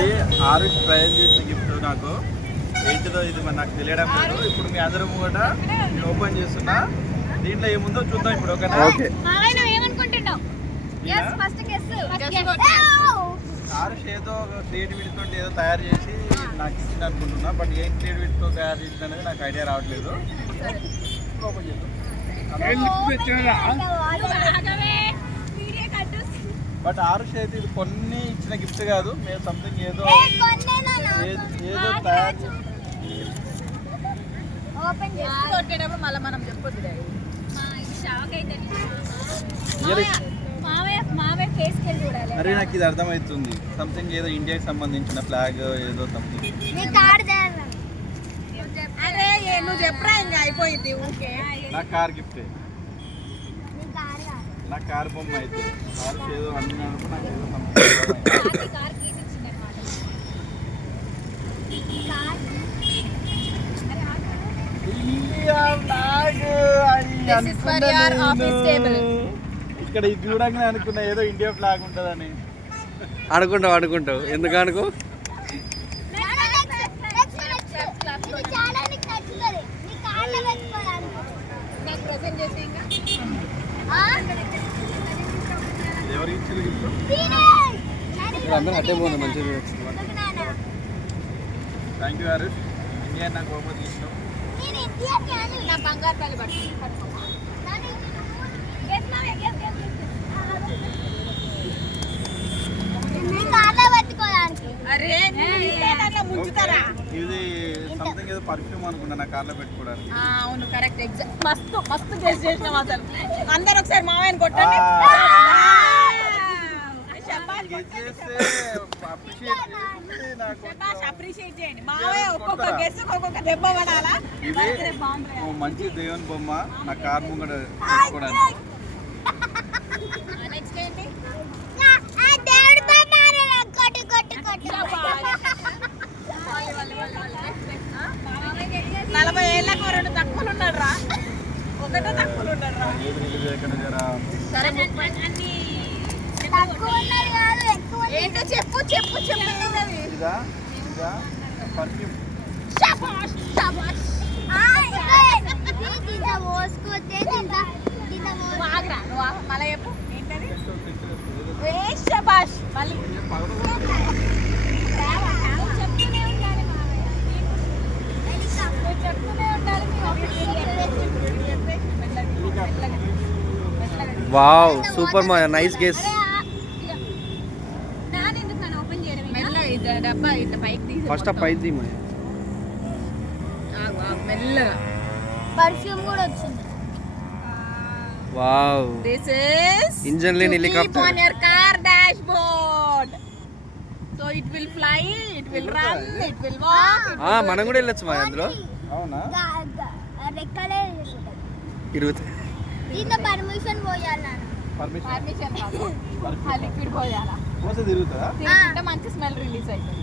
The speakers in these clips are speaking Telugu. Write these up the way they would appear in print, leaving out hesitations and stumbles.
ఇది ఆరు ట్రయల్ చేసిన గిఫ్ట్ నాకు ఏంటిదో ఇది మరి నాకు తెలియడం లేదు. ఇప్పుడు మీ అందరం కూడా నేను ఓపెన్ చేస్తున్నా. దీంట్లో ఏముందో చూద్దాం ఇప్పుడు. ఓకేనా? ఓకే. ఆరుష్ ఏదో క్రియేటివిటీతో ఏదో తయారు చేసి నాకు ఇచ్చింది అనుకుంటున్నా. బట్ ఏం క్రియేటివిటీతో తయారు చేసింది అనేది నాకు ఐడియా రావట్లేదు. ఓపెన్ చేద్దాం. బట్ ఆరుష్ అయితే ఇది కొన్ని ఇచ్చిన గిఫ్ట్ కాదు. మేము సంథింగ్ ఏదో ఏదో తయారు మళ్ళీ మనం చెప్పొద్దు. అరే నాకు ఇది అర్థమవుతుంది. సంథింగ్ ఏదో ఇండియాకి సంబంధించిన ఫ్లాగ్ ఏదో సంథింగ్. అరే నువ్వు చెప్పరా ఇంకా అయిపోయింది. ఓకే నా కార్ గిఫ్ట్. నా కార్ బొమ్మ అయితే ఆరుష్ ఏదో అన్ని నాకు ఏదో సంథింగ్ ఇండియా ఫ్లాగ్ అని ఇక్కడ ఇది చూడంగానే అనుకున్నా ఏదో ఇండియా ఫ్లాగ్ ఉంటుందని. అనుకుంటావు ఎందుకు అనుకో. ఎవరికి ఇచ్చిన గిఫ్ట్? అందరూ అట్టే పోతుంది మంచిగా. Thank you Aarush. ఇండియా నాకు బహుమతి ఇష్టం. బంగారు తల్లి పట్టు. ఇది సంథింగ్ ఏదో పర్ఫ్యూమ్ అనుకున్నా నా కార్లో పెట్టుకోవడానికి. అవును కరెక్ట్. ఎగ్జాక్ట్ మస్తు మస్తు గెస్ చేసినాం అసలు. అందరూ ఒకసారి మామయ్యని కొట్టండి. అప్రిషియేట్ చేయండి. మామయ్య ఒక్కొక్క గెస్ ఒక్కొక్క దెబ్బ పడాలా. ఇది మంచి దేవుని బొమ్మ నా కార్ ముంగట పెట్టుకోవడానికి. నెక్స్ట్ ఏంటి? 40 ఏళ్ళకు 2 తక్కువలు ఉన్నాడు రా. ఒకటే తక్కువలు ఉన్నాడు రా. సరే ఏంటో చెప్పు చెప్పు చెప్పు. మళ్ళీ చెప్పు ఏంటది? శబాష్. మళ్ళీ చెప్తూనే ఉండాలి. వావ్ సూపర్ మా నైస్ గెస్. డబ్బా ఇట్లా పైకి తీసి ఫస్ట్ ఆ పైది మెల్లగా పర్ఫ్యూమ్ కూడా వచ్చింది. వావ్ దిస్ ఇస్ ఇంజన్ లేని helicopter on your car dash board. So it will fly, it will run, it will walk. మనం కూడా వెళ్ళొచ్చు మా అందులో. అవునా? రెక్కలే తిరుగుతాయి. దీంట్లో పర్మిషన్ పోయాలి. పర్మిషన్ కాదు, ఆ లిక్విడ్ పోయాలా. పోతే తిరుగుతుందా? తిరుగుతుంటే మంచి స్మెల్ రిలీజ్ అవుతుంది.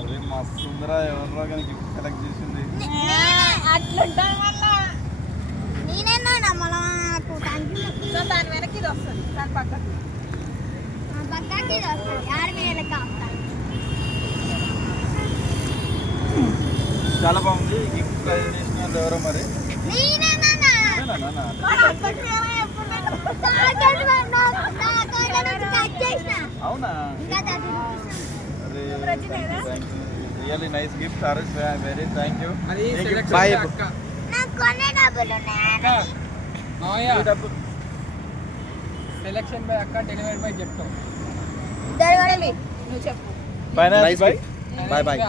అరే మా సుందర ఎవరో కానీ గిఫ్ట్ సెలెక్ట్ చేసింది. అట్లుంటాం వల్ల నేనేనా నాకు సో దాని వెనక్కి ఇది వస్తుంది, దాని పక్కకి పక్కకి ఇది వస్తుంది. ఆర్మీ చాలా బాగుంది. గిఫ్ట్ ప్రజెంట్ చేసిన వాళ్ళు ఎవరో మరి. అవునా? Really nice gift Aarush. Very thank you. Bye. Selection by అక్క, డెలివరీ బై చెప్తాం. నువ్వు చెప్పు. Finance by bye bye.